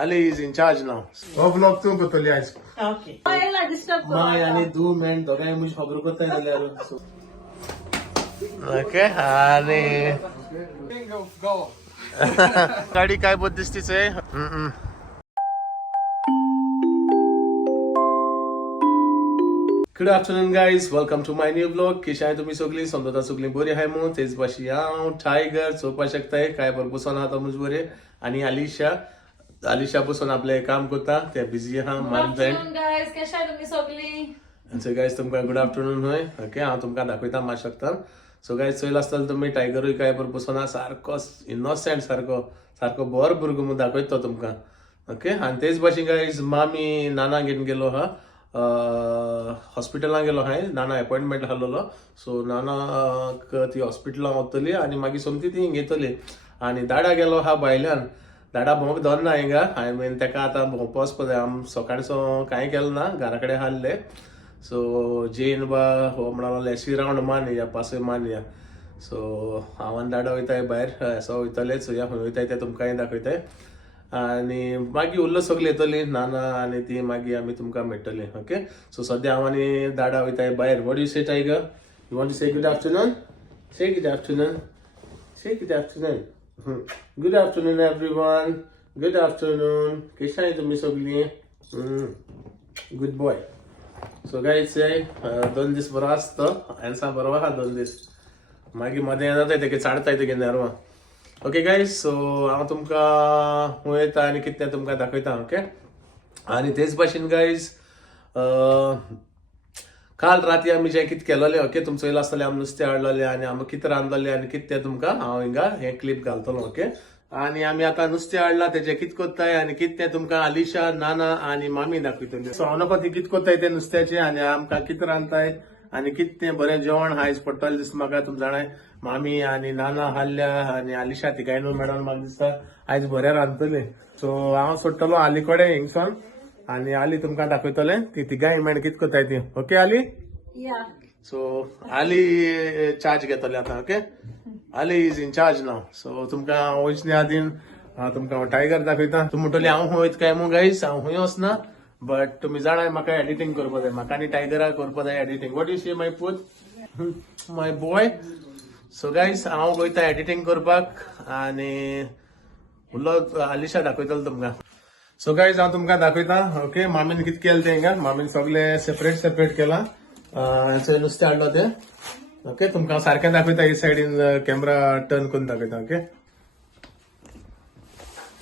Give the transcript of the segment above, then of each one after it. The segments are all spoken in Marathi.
Ali is in charge now. हो vlog तू करतली आयज. ओके मायला डिस्टर्ब माय आणि तू मेन दोगांय मुझ खबर करता जाल्यार. ओके आणि गाडी काय बोत दिसतीच आहे. Good afternoon guys, welcome to my new blog. कशी आहे तुम्ही सगळी? समजा सगळी बरी आहे म्हणून तेच भाशी हांव टायगर चोवपा शकताय काय बरं बसून आहा तो मुझ बरे. आणि आलिशा बसून आपले काम करता ते बिझी आहा माय फ्रेंड. गाइस कशा आहे तुम्ही सगळी? सो गाईज तुमकां गुड आफ्टरनून होय. ओके हांव तुमकां दाखयता माशकतान. सो गाईज चोयला आसतलो तुम्ही टायगरूय काय बरं बसून आहा सारको इनोसेंट सारको बरो भुरगो म्हणून दाखयता तो तुमकां. ओके आणि तेच भाशेन गाईज मामी नाना घेवन गेलो हा हॉस्पिटलां गेलो हांवें. नाना अपॉइंटमेंट आहलोलो. सो नानाक ती हॉस्पिटलां वतली आनी मागीर सोमती ती घेतली. आनी दाडा गेलो हा भायल्यान. दाडा भोंवक दोन्ना हिंगा. आय मीन तेका आतां भोंवपा वचपा जाय. आम सकाळचो कांय केलो ना, घरा कडेन आहले. सो जेन बा हो म्हणलो लेसी रावंड मान या पासय मान या. सो हांव आनी दाडा वयताय भायर. असो वयतले चोया खंय वयताय ते तुमकांय दाखयताय. आणि मागीर उरलो सगळी येतली नाना आणि ती मागीर आमी तुमकां मेळटली. ओके सो सद्या हांव आनी दाडा वयताय भायर. What you say tiger? You want to say good afternoon? Say good afternoon. Say good afternoon. Good afternoon everyone. Good afternoon. कशी आहे तुम्ही सगळी? Good boy. So guys say 2 दीस बरो आसता. एन्सा बरो आहा 2 दीस. मागीर मदें जाता तेगे चाडताय तेगे नेरवां. ओके गाईज सो हांव तुमकां वयता आनी कितें तें तुमकां दाखयता. ओके आनी तेच भाशेन गाईज काल राती आमी जें कितें केलोलें ओके तुमचो चोयला आसतलें आमी नुस्तें हाडलोलें आनी आमी कितें रांदलोलें आनी कितें तें तुमकां हांव हिंगा हें क्लिप घालतलो. ओके आनी आमी आतां नुस्तें हाडलां तेजें कितें कोत्ताय आनी कितें तें तुमकां आलिशा नाना आनी मामी दाखयतली. सो हांव नको ती कितें कोत्ताय तें नुस्त्याचें आनी आमकां कितें रांदताय आनी कितें तें बरें जेवण आयज पडटलें दिसता म्हाका. तुमी जाणाय मामी आनी नाना हाडल्या आनी आलिशा तिगाय न्हू मेळोन म्हाका दिसता आयज बरें रांदतली. सो हांव सोडटलो आली कडेन हिंगसोन आनी आली तुमकां दाखयतलें ती तिगाय मेळोन कितें कोत्ताय ती. ओके आली? या सो आली चार्ज घेतली आतां. ओके आली is in charge now. So तुमकां वचने आदीन तुमकां टायगर दाखयता. तुमी म्हणटली हांव खंय वयता काय म्हूण गाईज हांव खंय वचना. बट तुमी जाणाय म्हाका एडिटींग करपा जाय. म्हाका आनी टायगराक करपा जाय एडिटींग. वॉट यू से माय पूत माय बॉय? सो गाईज हांव वयता एडिटींग करपाक आनी उरलो आलिशा दाखयतलो तुमकां. सो गाईज हांव तुमकां दाखयता. ओके मामीन कितें केलें तें हिंगा. मामीन सगळें सेपरेट केलां. थंय नुस्तें हाडलो तें. ओके तुमकां सारकें दाखयता. ही सायडीन कॅमेरा टर्न करून दाखयता. ओके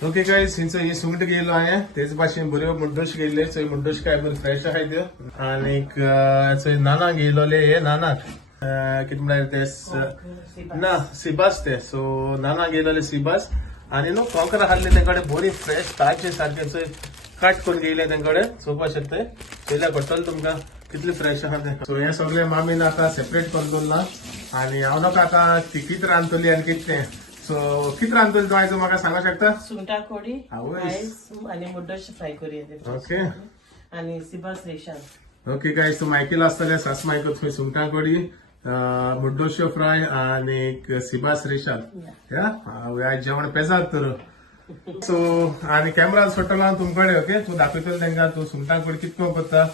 ओके गाईज हिंचो ही सुंगट घेयलो हांवें. तेच भाशेन बऱ्यो मुड्डोश घेयले. चोय मुड्डोश काय बऱ्यो फ्रेश आहाय त्यो. आनीक चोय नाना घेयलोले हे नानाक कितें म्हळ्यार ते ना सिबास ते. सो नाना घेयलोले सिबास आनी न्हू कॉंकरा हाडले तेंकडे बरी फ्रेश ताजे सारखे चोय कट करून घेयले तेंकडे. चोवपा शकताय चोयल्यार पडटलें तुमकां कितले फ्रेश आहा ते. सो हे सगळे मामीन आतां सेपरेट करून दवरला. आनी हांव नाका आतां ती कितें रांदतली आनी कितें तें. सो कितें रांदतली तूं आयज म्हाका सांगूंक शकता? सुंगटा कोडी आवय. रायस आनी मुड्डोश फ्राय करी ओके आनी सिबास रेशान. ओके गाईज तूं मायकेल आसतलें सास मायको थंय सुंगटां कडी मुड्डोश्यो फ्राय आनी सिबास रेशाद. आयज जेवण पेजाद तर. सो आनी कॅमेरा सोडटलो हांव तुमकडे. ओके तूं दाखयतलो तेंकां तूं सुंगटां कडी कितको करता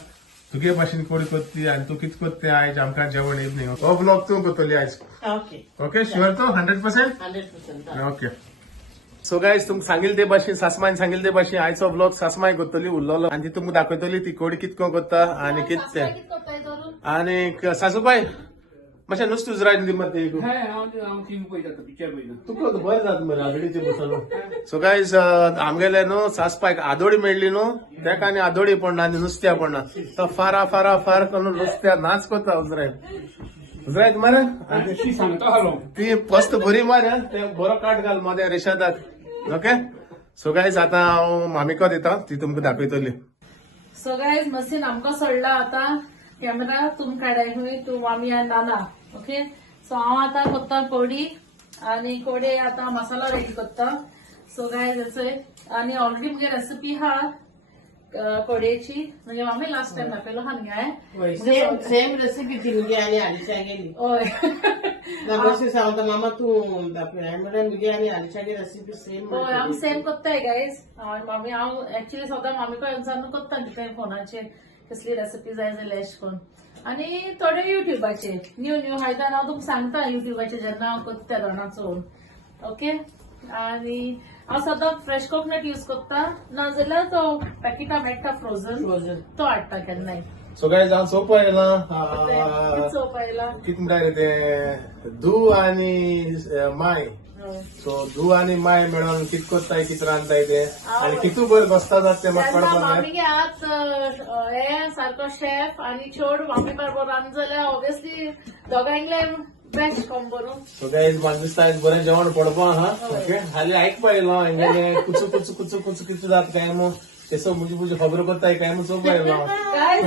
तुगे भाशेन कोडी कोत्ती आनी तूं कितें कोत्तें आयज आमकां जेवण इवनिंग. हो ब्लॉग तूं करतली आयज. ओके ओके शुअर तो 100%? 100%. ओके सो गाईज तुमकां सांगिल्ले ते भाशेन सासमायन सांगिल्ले ते भाशेन आयचो ब्लॉग सासमाय करतली उरलोलो आनी ती तुमकां दाखयतली ती कोडी कितको करता आनी कितें तें. आनीक सासूबाई मातशें नुस्तें उजराय दी मरे एक. तुका बरें जाता मरे आदोडीचे बसलो. सो गाईज आमगेले न्हू सासपायक आदोडी मेळ्ळी न्हू तेका आनी आदोडी पडना आनी नुस्त्या पडना. तो फार करून नुस्त्या नाच करता उजरायत मरे. ती पस्त बरी मरे ते बरो काट घाल मदें रेशादाक. ओके सो गाईज आतां हांव मामीको दिता ती तुमकां दाखयतली. सो गाइस मशीन आमकां सोडला आतां कॅमेरा तुम काडाय खंय तूं मामी आनी नाना. ओके सो हांव आतां कोत्ता कोडी आनी कोडे आतां मसाला रेडी कोत्ता. सो गाइस अशें आनी ऑलरेडी मुगे रेसिपी हा कोडयेची म्हणजे मामी लास्ट टाइम दाखयलो हा न्ही हांवें. सेम रेसिपी ती मुगे आनी आलिशा गेली. हय वर्षी सांगता मामा तू मॅडम तुगे आणि आलिशागे रेसिपी सेम होय आमी सेम कोत्ताय गायज मामी हांव एक्चुअली सदां मामी कडेन कोत्ता कितें फोनाचेर कसली रेसिपी जाय जाल्यार एश कोन आनी थोडे युट्यूबाचेर न्यू हायदन हांव तुमकां सांगता युट्यूबाचेर जेन्ना हांव कोत्ता रानाचो ओके आनी हांव सदां फ्रेश कोकोनट यूज कोत्ता नाजाल्यार तो पॅकेटा मेळटा फ्रोझन तो हाडटा केन्नाय सो गायज हांव सोप आयला सोप आयला कित म्हणटा ते धू आणि माय सो धू आणि माय मेळोन कित कोत्ताय कित रांदताय ते आणि कितू बरें बसता ते म्हाका जेन्ना कळपाक जाय मामीगे आत हे सारको शेफ आनी चोड मामी बरोबर रांद जाल्यार ऑब्वियसली दोगांयले बेस्ट कॉम्बो न्हू सो गायज म्हाका दिसता आयज बरें जेवण पडपा हा ओके हाली आयकपा येयलो हेंगेले कुचू कुचू कुचू कुचू कितू जाता काय मग तेसो मुजी खबर कोत्ताय काय मग चोप आयलो गायज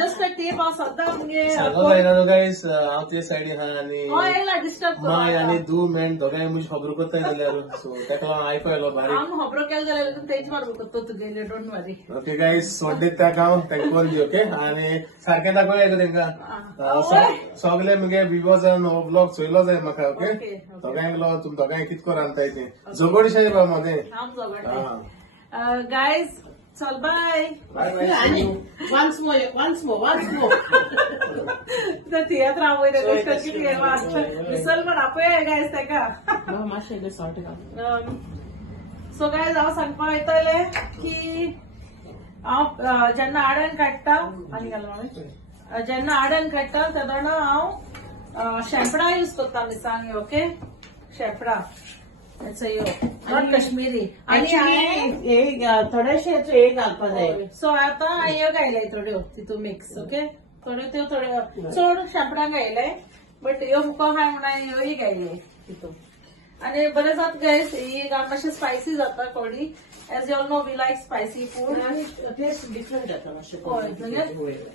जस्ट अ टीप हांव सद्दां आमगे सांगो जायना न्हू गायज हांव ते सायडीन हा आनी येयला डिस्टर्ब माय आनी धू मेन दोगांय मुजी खबर कोत्ताय जाल्यार सो तेका लागून आयको येयलो बारीक हांव खबरो केले जाल्यार तेच मारगो करता तुगेले डोंट वरी ओके गायज सोडलेत त्या हांव तेंका कॉल दी ओके आनी सारकें दाखोवया गो तेंका सगळे मुगे विवोज हो ब्लॉग चोयलो जाय म्हाका ओके दोगांयलो तुम दोगांय कितको रांदताय ते झगडशे बा मदें हांव जगडटाय गायज चल बाय वन्स मोर थिएटर हांव वयता गोश्ट कितें विसल म्हण आपय गायज तेका मातशें सॉर्ट सो गायज हांव सांगपाक येतले की हांव जेन्ना आडन काडटा आनी जेन्ना आडन काडटा तेदोना हांव शेंपडा यूज करता मिरसांगे ओके शेंपडा नॉट कश्मीरी आणि थोडेशे हे घालपा जाय सो आता हे घायले थोड्यो तितू मिक्स ओके थोड्यो त्यो थोड्यो चड शेंपडांक घायले बट ह्यो मुको हाय म्हणून ह्योय घायले तितू आनी बरें जाता गायज ही मातशें स्पायसी जाता कडी as you all know we like spicy food आणि टेस्ट डिफरंट जाता मातशें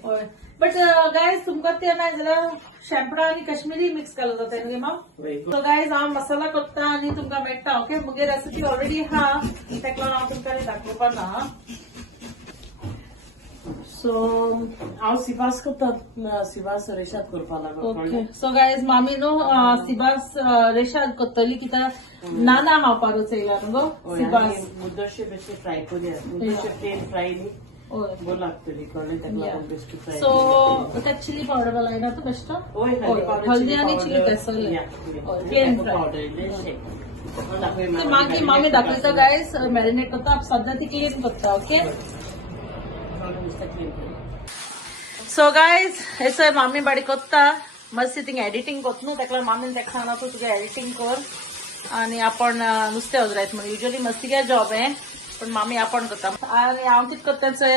हय बट गायज तुमकां ते नाय जाल्यार शेंपडा आनी कश्मीरी मिक्स केलो जाता न्ही मा सो गायज हांव मसाला करता आनी तुमकां मेळटा ओके मुगे रेसिपी ऑलरेडी हा तेका लागून हांव तुमकां दाखोवपा ना सो हांव सिबास करता सिबास रेशाद करपा लागलो ओके सो गायज मामी न्हू सिबास रेशाद करतली कित्याक नाना खावपाक वचयला न्हू गो सिबास मुद्दशे बेश्टे फ्राय करूया मुद्दशे प्लेन फ्राय न्ही हय बरो लागतली कळ्ळें तेका लागून बेश्टे फ्राय सो त्यात चिली पावडर घालायना तू बेश्टो हय हल्दी आनी चिली पेसल प्लेन फ्राय पावडर इल्लेशें ते मागीर मामी दाखयता गायज मॅरिनेट करता सद्या ती क्लीन करता ओके सो गायज हेसर मामी बाडी कोत्ता मस्त थिंग एडिटींग कोत न्हू तेका मामीन तेका सांगना तूं तुगे एडिटींग कर आनी आपण नुस्तें वजरायत म्हणून युजली मस्तीगे जॉब हे पण मामी आपण करता आनी हांव कितें करता चोय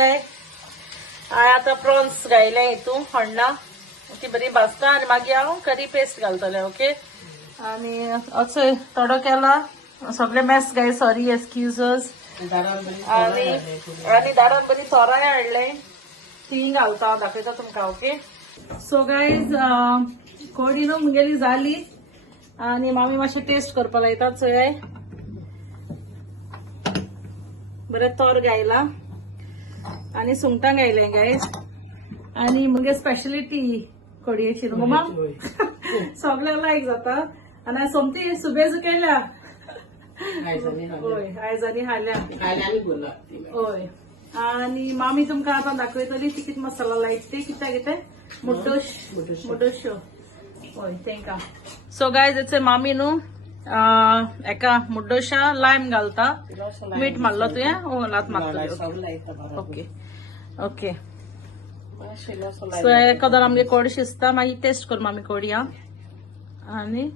हांवें आतां प्रॉन्स घायले हितू हण्णा ती बरी भाजता आनी मागीर हांव करी पेस्ट घालतलें ओके आनी असो थोडो केला सगळे मॅस गाय सॉरी एक्सक्युजर्स आनी दारान बरी तोराय हाडले ती घालता दाखयता तुमकां ओके सो गायज कोडी न्हू मुगेली जाली आनी मामी मातशें टेस्ट करपा लायता चोय बरें तोर घायला आनी सुंगटां घायले गायज आनी मुगे स्पेशलिटी कोडयेची न्हू मा सगळ्यां लायक जाता आनी सोमती सुबेज केल्या हय आयज आनी हाल्या हय आनी मामी तुमकां आतां दाखयतली ती कितें मसाला लायत ती कितें कितें मुड्डोश्यो हय तेंकां सो गायज इट्स मामी न्हू एका मुड्डोशा लायम घालता मीठ मारलो तुवें लात मारतली ओके ओके सो एकादर आमगे कोड शिजता मागीर टेस्ट कर मामी कोडी आं आनी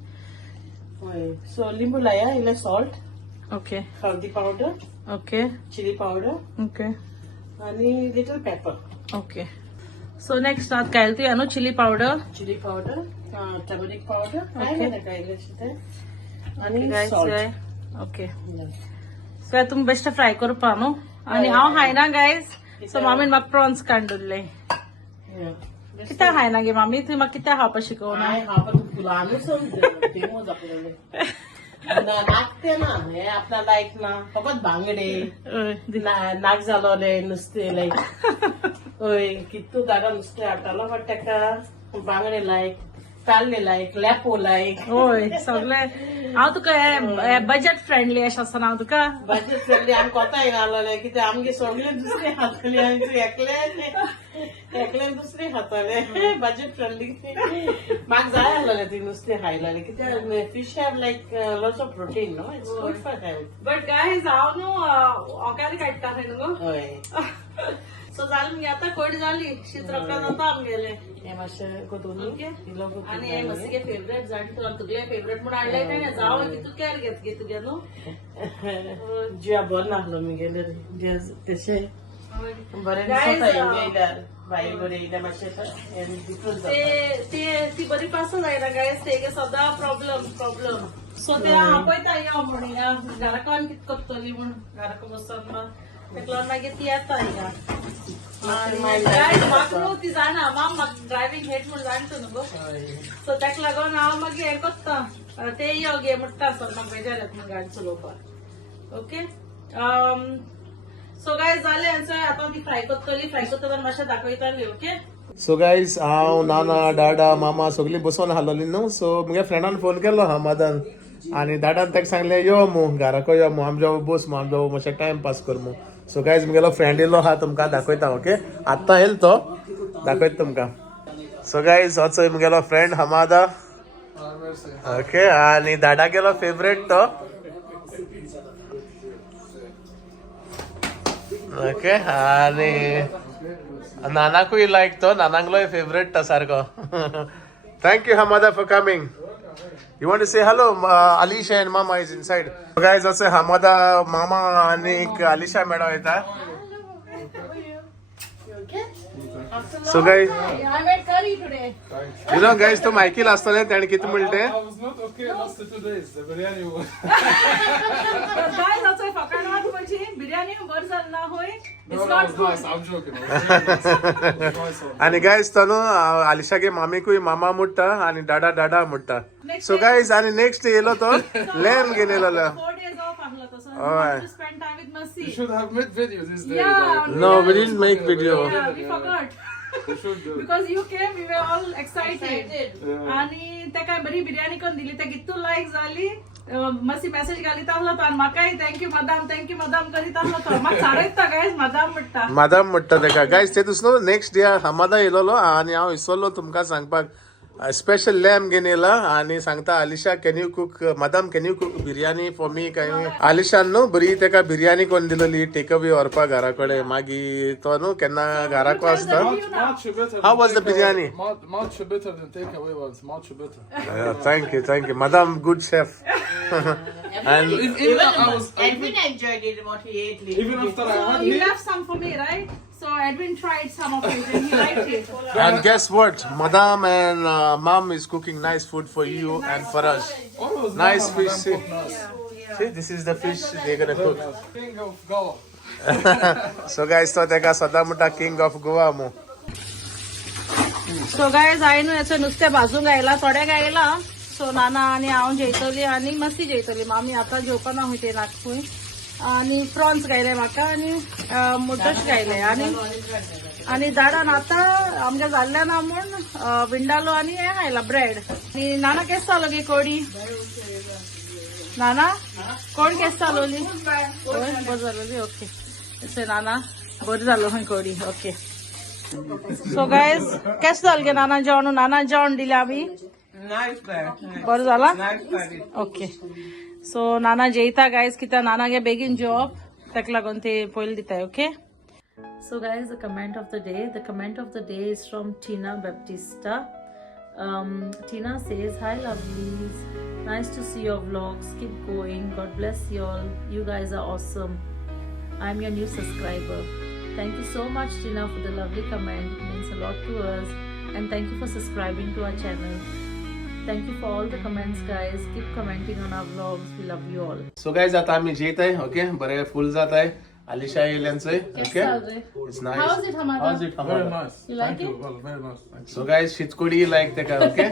सो लिंबू लाया इल्लें सॉल्ट ओके हळदी powder okay chilli powder okay आनी little pepper okay so next आतां घायल तुवें न्हू चिली पावडर टर्मरीक पावडर आनी ओके सो तुमी बेश्टे फ्राय करपा न्हू आनी हांव खायना गायज सो मामीन म्हाका प्रॉन्स काडून दवरले कित्याक खायना गे मामी तुवें म्हाका कित्याक खावपा शिकोवना नागते ना हे आपल्या लायक ना फकत बांगडे नाग जालोले नुस्तें लायक हय कितू जागा नुस्तें हाडटालो बट तेका बांगडे लायक ताल्ले लायक लॅपो लायक होय सगळे हांव तुका बजेट फ्रेंडली अशें आसा हांव तुका बजेट फ्रेंडली आमी कोताय घालले कित्याक आमगे सगळे दुसरे खातले आमचे एकले दुसरे खातले बजेट फ्रेंडली म्हाका जाय आसलेले ती नुस्तें खायलेले कित्याक fish have like lots of protein no it's good for health but guys हांव न्हू ऑकारी काडटा खंय न्हू हय सो जालें मगे आतां कोडी जाली शीत रोखडें जाता आमगेलें हे मातशें कोतून आनी हे मस्तीगे फेवरेट जाण तुका तुगेले फेवरेट म्हूण हाडले काय जावं की तू कॅर घेत गे तुगे न्हू जिया बरो नासलो मुगेले तेशे बरें Guys, दिसता येयल्यार बाई बरें येयल्यार मातशें डिफरंस जाता ती बरी पास जायना गायज तेगे सदां प्रॉब्लम सो ते आपयता यो म्हण हिंगा घराकोन कित कोत्तली म्हण घराको बसोन तेका लागून मागीर ती येता हिंगा म्हाका न्हू ती जाणा म्हाका ड्रायव्हिंग हेट म्हूण जाणटा न्हू गो सो तेका लागून हांव मागीर हें कोत्ता ते यो गे म्हणटा सर म्हाका बेजार येता म्हण गाडी चलोवपाक ओके सो गायज जालें आमचें आतां ती फ्राय कोत्तना मातशें दाखयताली ओके सो गायज हांव नाना डाडा मामा सगळीं बसून हालोली न्हू सो म्हगे फ्रेंडान फोन केलो हमादान आनी दाडान ताका सांगलें यो मू घराको यो मू आमच्या बस मू आमच्या मातशें टायम पास कर मू सो गायज म्हगेलो फ्रेंड येयलो हा तुमकां दाखयता ओके आत्तां येयलो तो दाखयता तुमकां सो गायज हो चोय म्हगेलो फ्रेंड हमादा ओके आनी दाडा गेलो फेवरेट तो ओके आनी नानाकूय लायक तो नानांगलोय फेवरेट तो सारको थँक्यू हमादा for coming You want to say hello? Alisha and Mama is inside. So guys, also Hamada, Mama and Alisha made it. So guys, I made curry today. you know guys, तो मायकेल असताना त्याने किती मिळते I was not okay last 2 days. The biryani was. Guys, also फकाण वाट म्हणजे बिर्याणी बर झालं ना होय No, It's no, not it was good. nice. I'm joking. It was really nice. It was nice one. आणि guys तनु अलिशागे मामीकूय मामा मुट्टा आणि डाडा डाडा मुट्टा सो गाइस आणि नेक्स्ट येलो तो लॅम गेलेलो 4 days off आणलं तसं Oh, to spend time with Mercy. We should have made videos this day. Yeah. like, No, we didn't make video. Yeah, we forgot. we should do. Because you came, we were all excited. Yeah. आणि त्या काय बरी बिर्याणी कोण दिली त्या कितू लाईक झाली मसी मेसेज घालीत आसलो तो आणि म्हाकाय थँक्यू मदाम करीत आसलो तो म्हाका साडयता गायज मदाम म्हणटा मादाम मुट्टा तेका गाइस ते दुसरो नेक्स्ट डे हमादा येयलो आणि हांव विसरलो तुमकां सांगपाक स्पेशल लॅम घेवन येयला आणि सांगता Alisha can you cook madam can you cook biryani for me काय अलिशान न्हू बरी तेका बिर्याणी कोण दिलेली टेक अवे व्हरपाक घरा कडेन मागीर तो न्हू केन्ना घराको आसता Much better. How was the biryani? Much better than takeaway ones. Much better. Thank you madam good chef and Even I was. Edwin enjoyed it what he ate Even after I So had you meat. left some for me, right? So Edwin tried some of it and he liked it. and guess what madam and mom is cooking nice food for you and for us Almost nice now, fish Madame cooked nice. see this is the fish they're gonna Very cook nice. King of Goa. so guys तो तेका सदा म्हणटा किंग ऑफ गोवा मू सो गायज हांवें याचं नुस्तें भाजूंक घायला थोडे घायला सो नाना आनी हांव जेयतली आनी मस्ती जेयतली मामी आतां जेवपाना खंय ते नागपूय आनी प्रॉन्स घायले म्हाका आनी मुड्डोश घायले आनी दाडान आतां आमगे जाल्ले ना म्हूण विंडालो आनी हें खायला ब्रेड आनी नाना केस जालो गे कोडी नाना कोण केस जालोली बरो जालोली ओके नाना बरो जालो खंय कोडी ओके सो गायज केस जाल गे नाना जेवण दिले आमी Nice bear. बरो जाला Nice curry. ओके सो नाना जेयता गायज कित्याक नानागे बेगीन जेवप ताका लागून ते पयलीं दिताय okay So guys, the comment of the day. The comment of the day is from Tina Baptista. Tina says, "Hi lovelies, nice to see your vlogs. Keep going. God bless you all. You guys are awesome. I'm your new subscriber. Thank you so much, Tina, for the lovely comment. It means a lot to us. And thank you for subscribing to our channel. Thank you for all the comments, guys. Keep commenting on our vlogs. We love you all." So guys आता आम्ही जेत आहे ओके बरे फुल जात आहे अलिशा येल्यांचे okay it's nice How is it, Hamada? How's it, Very Hamada? nice. You like Thank you. it? Well, very nice. Thank you. So guys शीतकुडी लायक तेका ओके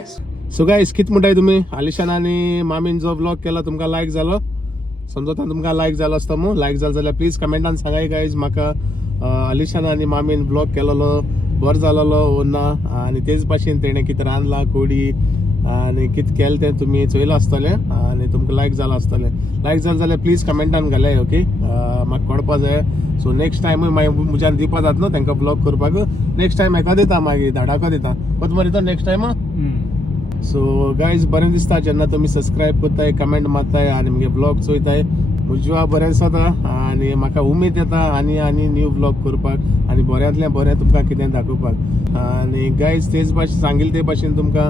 सो गाइस कित म्हणटाय तुम्ही अलिशान आनी मामीन जो व्लॉग केला तुमकां लायक जालो समजता तुमकां लायक जालो आसता मू लायक जालो जाल्यार प्लीज कमेंटान सांगाय गाइज म्हाका अलिशान आनी मामीन व्लॉग केलेलो बरो जालोलो वो ना आनी तेच भाशेन तेणे कितें रांदला कोडी आनी कितें केलें तें तुमी चोयलां आसतलें आनी तुमकां लायक जालां आसतलें. लायक जालें जाल्यार प्लीज कमेंटान घाले ओके. म्हाका कळपा जाय. सो नेक्स्ट टायमूय मागीर म्हज्यान दिवपा जाता न्हू तांकां ब्लॉग करपाक. नेक्स्ट टायम हेका दिता मागीर धाडाको दिता. कोत मरे तो नेक्स्ट टायम. सो गायज बरें दिसता जेन्ना तुमी सबस्क्रायब करताय, कमेंट मारताय आनी म्हगे ब्लॉग चोयताय. म्हज्या बरें जाता आनी म्हाका उमेद येता आनी आनी न्यू ब्लॉग करपाक आनी बऱ्यांतलें बरें तुमकां कितें दाखोवपाक. आनी गायज तेच भाशेन सांगिल्ले ते भाशेन तुमकां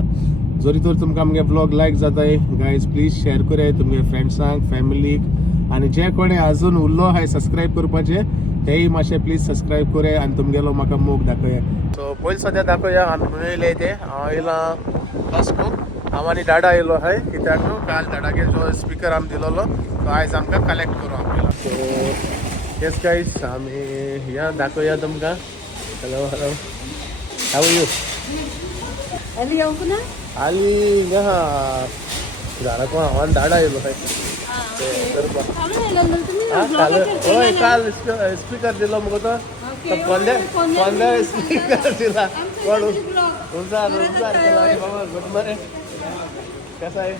जरी तर तुमकां म्हगे ब्लॉग लायक जाताय गायज प्लीज शेअर कराय तुमगे फ्रेंड्सांक, फॅमिलीक आनी जे कोणे आजून उरलो आहाय सबस्क्रायब करपाचे तेय मातशें प्लीज सबस्क्रायब कराय आनी तुमगेलो म्हाका मोग दाखया. सो पयलीं सद्या दाखोवया आनी पळयले ते हांव येयलां वास्को. हांव आनी डाडा येयलो आहाय कित्याक न्हू काल डाडागे जो स्पिकर आमी दिलोलो तो आयज आमकां कलेक्ट करूं आपल्याला. सो येस गायज आमी ह्या दाखोवया तुमकां. हॅलो हॅलो हाव यू अभी येऊ ना आली घरा कोण हांव आनी डाडा येयलो आहाय होय काल स्पीकर दिलो मुगो तो कोंदे स्पीकर दिला कोण उमजार बाबा गुड मॉर्निंग कसा आहे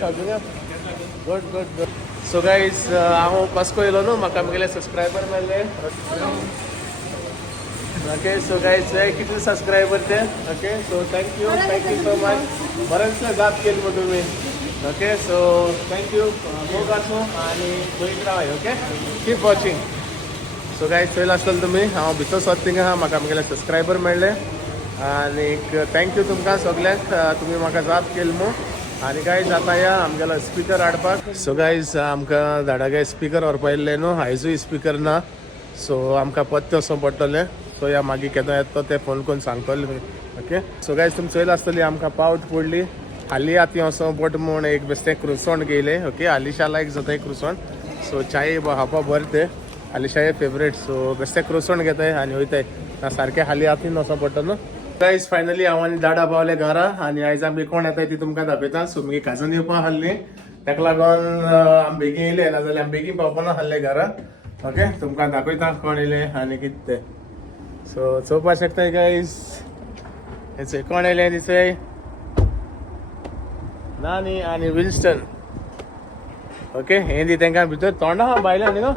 shopping good good good. So guys हांव वास्को येयलो न्हू म्हाका म्हगेले सबस्क्रायबर मेळ्ळे ओके. सो गायज कितले सबस्क्रायबर ते okay. So thank you so much बरेंचशे जाप केली मग तुमी ओके. सो थँक्यू मोग आसूं आनी पळयत रावाय okay. Keep watching. So guys चोयला आसतलें तुमी हांव भितर सोद थिंगा आहा म्हाका म्हगेले सबस्क्रायबर मेळ्ळे आनी थँक्यू तुमकां सगल्यांक तुमी म्हाका जाप केली मू. आनी गायज आतां या आमगेलो स्पिकर हाडपाक. सो गायज आमकां धाडागे स्पिकर व्हरपा येयल्ले न्हू आयजूय स्पिकर ना सो आमकां पत्ते वचों पडटलें. सो या मागीर केन्ना येता ते फोन करून सांगतले ओके. सो गायज तुमी चोयला आसतली आमकां पावत पडली हालीं आतां वचों पड म्हूण एक बेश्टें क्रुसोण घेयलें ओके. हालींशा लायक जाताय क्रुसोण. सो चाये खावपा बरें ते हालींशाये फेवरेट. सो बेश्टें क्रुसोण घेताय आनी वयताय सारकें हालीं आतां वचों पडटा न्हू. गायज फायनली हांव आनी डाडा पावले घरा आनी आयज आमी कोण येताय ती तुमकां दाखयता. सो म्हगे काजन येवपा आहली ताका लागून आमी बेगीन येयले नाजाल्यार आमी बेगीन पावपाना आहले घरा ओके. तुमकां दाखयता कोण येयले आनी कितें तें. सो चोवपा शकताय गायज हेचय कोण येयले दिसय नानी आनी विल्स्टन ओके. हें दी तांकां भितर तोंडा आहा बायल्या न्ही गो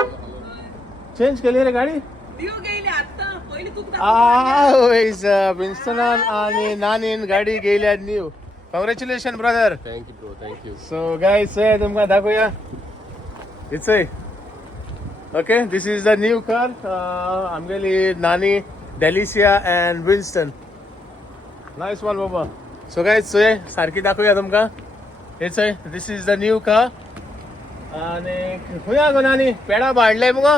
चेंज केली रे गाडी विल्स्टनान आनी नानीन गाडी घेयल्या new. Congratulation brother. Thank you, bro. Thank you. So guys तुमकां दाखोवया इचय okay. This is the new car आमगेली नानी Delicia and Wilston. Nice one बाबा. सो गायज चोय सारकी दाखोवया तुमकां हेचय. This is the new car आनी खुया गो नानी पेडा भाडले मुगो.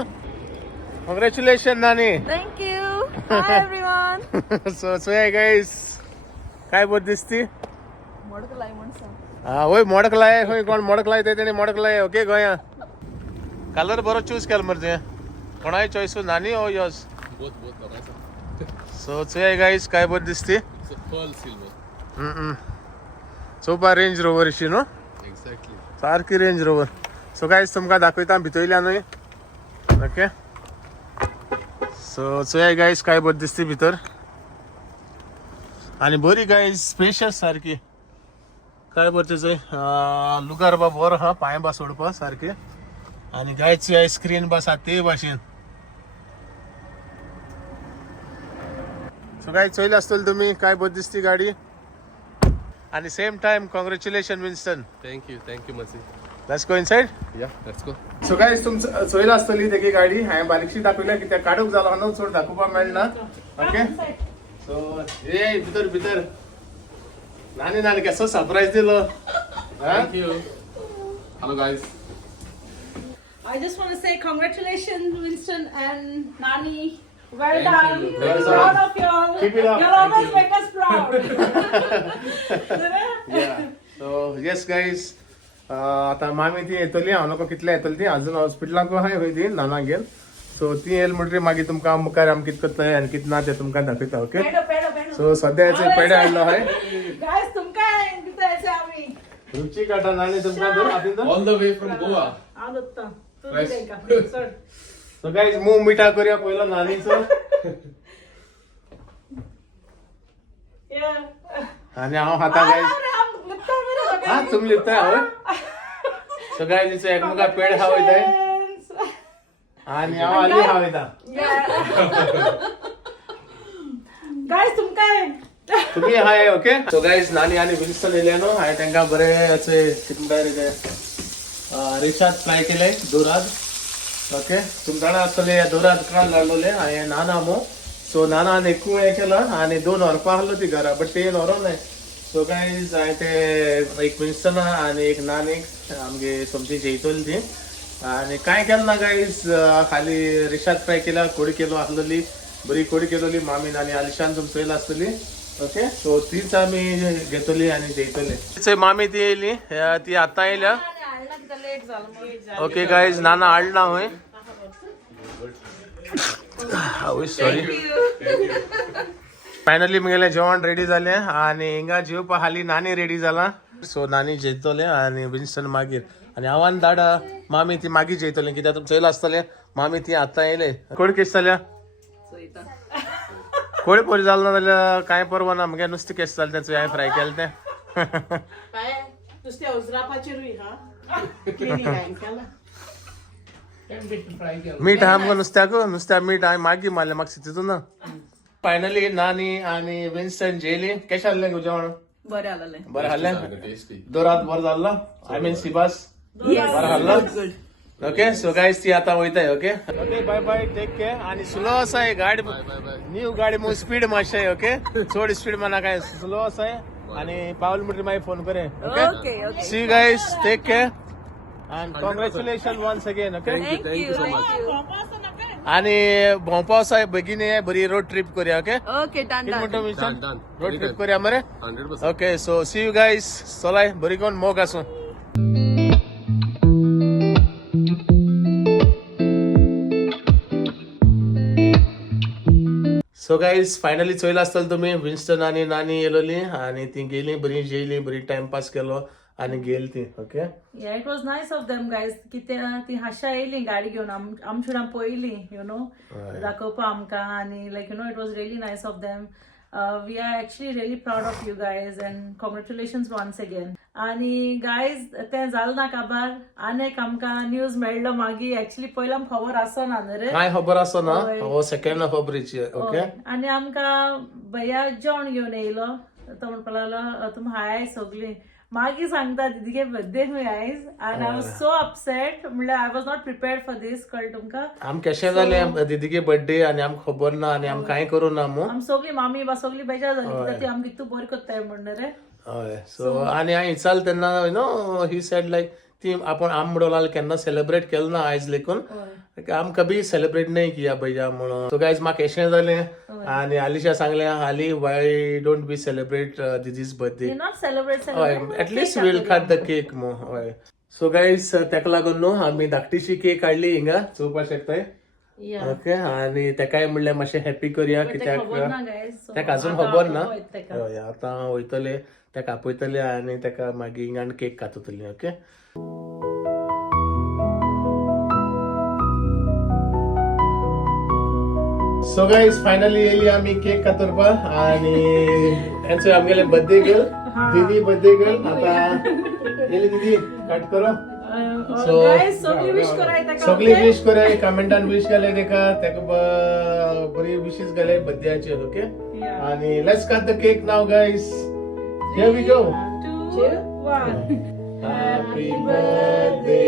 कॉंग्रॅच्युलेशन नानी. Thank you. Hi everyone. So चोय गायज काय बरी दिसती. मोडकलाई म्हण सांग. होय मोडकलाय होय कोण मोडकलाय ते तेणी मोडकलाय ओके. गोंया कलर बरो चूज केलो मरे तुवें कोणाय चॉयस नानी ओ योस. Both बघायचं. सो चोय गायज काय बरी दिसती. So pearl silver. चोवपा रेंज रोवर अशी न्हू Exactly. सारकी रेंज रोवर. सो गायज तुमकां दाखयता भितरल्यानूय ओके. सो चोय गायज काय बरी दिसती भितर आनी बरी गायज स्पेशियस सारकी काय बरी तेचय लुगार बा बरो आहा पांय बा सोडपा सारके आनी गायज स्क्रीन बा आसा ते भाशेन. सो गायज चोयले आसतले तुमी काय बरी दिसती गाडी आनी same time congratulation Wilson. Thank you, Masi. Let's go inside. Yeah, let's go. So guys तुमचं चोयला आसतली तेगी गाडी हांवें बारीकशी दाखयल्या कित्याक काडूंक जालो न्हू चड दाखोवपाक मेळना ओके. सो ये भितर भितर नानी नानी कसो सरप्रायज दिलो. Thank you. Hello, guys. I just want to say congratulations, Winston and Nani. Well Thank done. you. We're Well proud done. of you all. Keep it up. You'll always you. make us proud. So yes guys आतां मामी ती येतली हांव नको कितले येतली ती अजून हॉस्पिटलाक आहाय खंय ती नाना घेवन. सो ती येयली म्हणटरी मागीर तुमकां मुखार आमी कितें करतले आनी कितें ना तें तुमकां दाखयता ओके. पेडो. सो सद्या हेचो पेडे हाडलो आहाय Guys, तुमकां दितायचे आमी. रुची काटा नानी तुमकां दोन हातीन दोन. All the way from Goa. हांव दत्ता. तू Fresh. दिताय का? चड. सो गायज मूग मिठा करूया पयलो नानीचो Yeah. आनी हांव खाता गायज. अरे, तुम्ही लिहिताय हवं सगळ्या तिचं एकमेका पेड हा वयताय आणि हांव आली हा वयता गायज तुमकां तुम्ही हाय ओके सो गाईज नानी आणि विल्सन येयले न्हू हांवें तांकां बरे अशे कितें म्हणटा ते रेशाद फ्राय केले दोराद ओके तुमकां जाणा आसतले दोराद काल लागलोले हांवें नाना मो सो नानान एकू हें केलं आणि 2 व्हरपा आहलो ती घरा बट ते व्हरो नाय सो गाईज हांवें ते एक विल्सन आणि एक नानीक आमगे सोमती जेयतली ती आणि काय केलं ना गाईज खाली रेशाद फ्राय केला कोडी केलो आसलेली बरी कोडी केलेली मामीन आणि आलिशान तुमचो येयला आसतली ओके सो तीच आम्ही घेतली आणि जेयतली मामी ती येयली ती आता येयल्या लेट झालं ओके गाईज नाना हाडना होय सॉरी फायनली मुगेले जेवण रेडी झाले आणि हिंगा जेवपा हाली नानी रेडी झाला सो नानी जेयतले आणि विन्सन मागीर आणि आव्हान दाडा मामी ती मागीर जेयतली कित्याक तुमचो येयला आसतले मामी ती आता येयले कोण केस जाल्या कोळी पोरी जाल ना जाल्यार कांय परवा ना मुगे नुस्तें केस जालें तें हांवें फ्राय केलें तें काय नुसते उजरापाचेरूय हा क्लिनिंग हांवें केला मीठ हा आमकां नुस्त्याक मीठ हांवें मागीर मारलें म्हाका तितून ना फायनली नानी आणि विन्स्टन जेली कशें आहलें गो जेवण बरें आलें बरें आहलें दोरात बरो जाल्लो आय मीन सिबास बरो आहलो ओके सो गाईज ती आता वयताय okay okay bye bye take care आणि स्लो आसाय गाडी न्यू गाडी मग स्पीड मातशें ओके चड स्पीड माना काय स्लो आसाय आणि पावल म्हणटरी मागीर फोन करे okay see you guys take care and congratulation once again okay thank you thank you आणि भोंवपा आसाय बेगीन ये बरी रोड ट्रिप करूया ओके ओके डन कितें म्हणटा done mission Done. Road trip करूया मरे 100%. Okay so see you guys चलाय बरी कोण मोग आसूं सो गाईज फायनली चोयला आसतलो तुम्ही विन्स्टन आणि नानी येयलोली आणि ती गेली बरी जेयली बरी टाइमपास केलो आणि गेली ती okay Yeah, it was nice of them, guys. ती हाशा येयली गाडी घेऊन आमचून पयली यु नो दाखोवपा आमकां आणि like you know it was really nice of them we are actually really proud of you guys and congratulations once again आणि गायज तें जालें ना काबार आनीक आमकां न्यूज मेळ्ळो मागीर एक्चुअली पयलीं आमकां खबर आसना न्हू रे काय खबर आसो ना हो सेकंड खबरीची ओके आणि आमकां भैया जेवण घेवन येयलो तो म्हणपा लागलो तुमी हाय सगळीं मागीर सांगता दीदीगे बर्थडे खंय आयज आनी आय वॉज सो अपसेट म्हणल्यार I was not prepared for this कळ्ळें तुमकां आम कशें जालें दीदीगे बर्थडे आणि आमकां खबर ना आणि आम कांय करूं ना मू आमी सगळीं मामी बा सगळीं बेजार जाली कित्याक ती आमकां इतू बरें कोत्ताय म्हणून रे हय सो आणि हांवें विचारलें तेन्ना यू नो ही सेड लायक ती आपण आम म्हणून केन्ना सेलिब्रेट केलो ना आयज लेकून आम कभी सेलिब्रेट नाही किया भैया म्हणून सो गायज म्हाका एशें जालें आणि आलिशा सांगलें हाली वाय डोंट बी सेलिब्रेट दीदीज बर्थडे नॉट सेलिब्रेट हय at least will cut the cake मो हय सो गायज तेका लागून न्हू आमी धाकटीशी केक हाडली हिंगा चोवपाक शकताय ओके आणि तेकाय म्हणलें मातशें हॅपी करुया कित्याक तेका अजून खबर ना हय आतां वयतले तेका आपयतले आणि तेका मागीर हिंगा केक काततली ओके सो गाईज फायनली येयली आमी केक कातरपा आणि हेंचो आमगेले बर्थडे गर्ल दीदी बर्थडे गर्ल आता येयली दीदी कट करो सो सगळीं विश कराय तेका सगळी विश करे कमेंटान विश केले तेका बरी विशीस केले बर्थडेचे ओके आणि let's cut the cake now guys here we go 2 1 happy birthday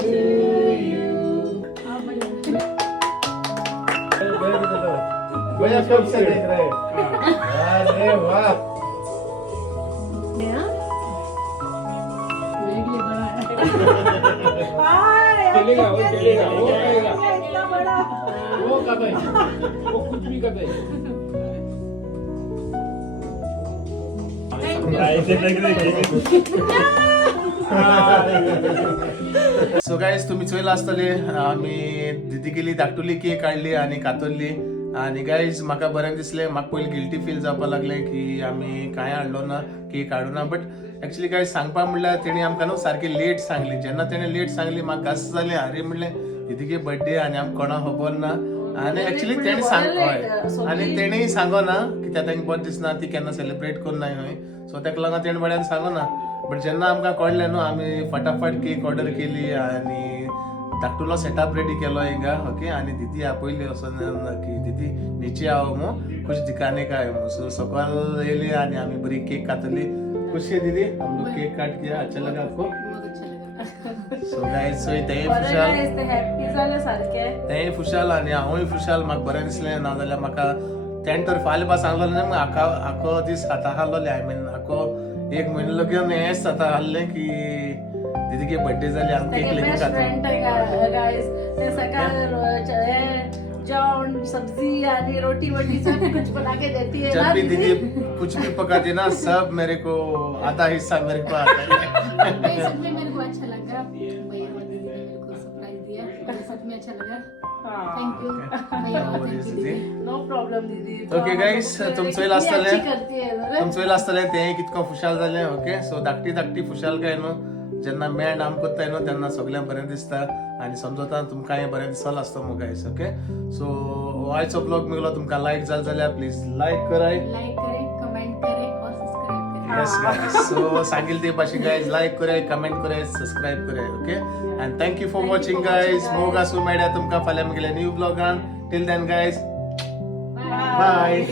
to you भैया कब से देख रहे हैं अरे वाह चलेगा वो करेगा वो कब है वो कुछ भी कर दे सो गाईज तुम्ही चोयला आसतले आम्ही दीदी गेली धाकटुली केक काढली आणि कातरली आणि गाईज म्हाका बरें दिसलें म्हाका पयलीं गिल्टी फील जावपा लागलें की आमी कांय हाडलो ना केक हाडूं ना बट एक्चुअली गाईज सांगपा म्हणल्यार तेणी आमकां न्हू सारकी लेट सांगली जेन्ना तेणें लेट सांगली म्हाका घास जालें अरे म्हणलें दीदीगे बर्थडे आणि आमकां कोणाक खबर ना आणि एक्चुअली तेणी सांग आणि तेणेय सांगो ना कित्याक तांकां बरें दिसना ती केन्ना सेलिब्रेट करून ना खंय सो तेका लागून तेणें म्हळ्यार सांगो ना बट जेन्ना आमकां कळलें न्हू आमी फटाफट केक ऑर्डर केली आणि धाकटुलो सेटअप रेडी केलो हिंगा ओके आणि दीदी पयली वचून की दीदी नीचे आओ मो कुछ दिखाने का है मो सो सकाळ येयली आणि आमी बरी केक कातली खुश है दीदी हम लोग केक काट किया अच्छा लगा आपको सो गाइस सो तेय बरें खुशाल guys, ते हॅप्पी जाले सारखे तेय खुशाल आणि हांवूय खुशाल म्हाका बरें दिसलें ना जाल्यार म्हाका तेणें तर फाल्यां बा सांगलो न्ही आखो दीस खाता हारलोले आय मीन आखो एक म्हयनो लगेन हेंच जाता आहलें की दीदीगे बर्थडे जाली आमी केक लेगीत बेस्ट फ्रेंड गाइस ते सकाळ जेवण सब्जी आणि रोटी वोटी सब कुछ बना के देती है जब ना भी दीदी कुछ भी पकाती ना सब मेरे को आधा हिस्सा मेरे को आता है नहीं, सच में मेरे को अच्छा लगा भैया और दीदी ने मेरे को सरप्राइज दिया मुझे सच में अच्छा लगा थैंक यू भैया और थैंक यू दीदी नो प्रॉब्लेम दीदी ओके गाइस तुमचोय कितनी आसतलें अच्छी करती है ना तुमचोय आसतलें तें कितको खुशाल जालें ओके सो धाकटी धाकटी खुशाल काय न्हू जेन्ना मेळ आम कोत्ताय न्हू तेन्ना सगळ्यांक बरें दिसता आनी समजता तुमकांय बरें दिसलो आसता मो गायस ओके सो आयचो ब्लॉग मेळलो तुमकां लायक जाल जाल्यार प्लीज लायक कराय लाइक करें कमेंट करें और सब्सक्राइब करें येस गायस सो सांगिल ते भाशेन गायस लायक कराय कमेंट कराय सबस्क्राईब कराय okay and thank you for watching guys मोग आसूं मेळ्या तुमकां फाल्यां मुगेल्या न्यू ब्लॉगान टील देन गायस बाय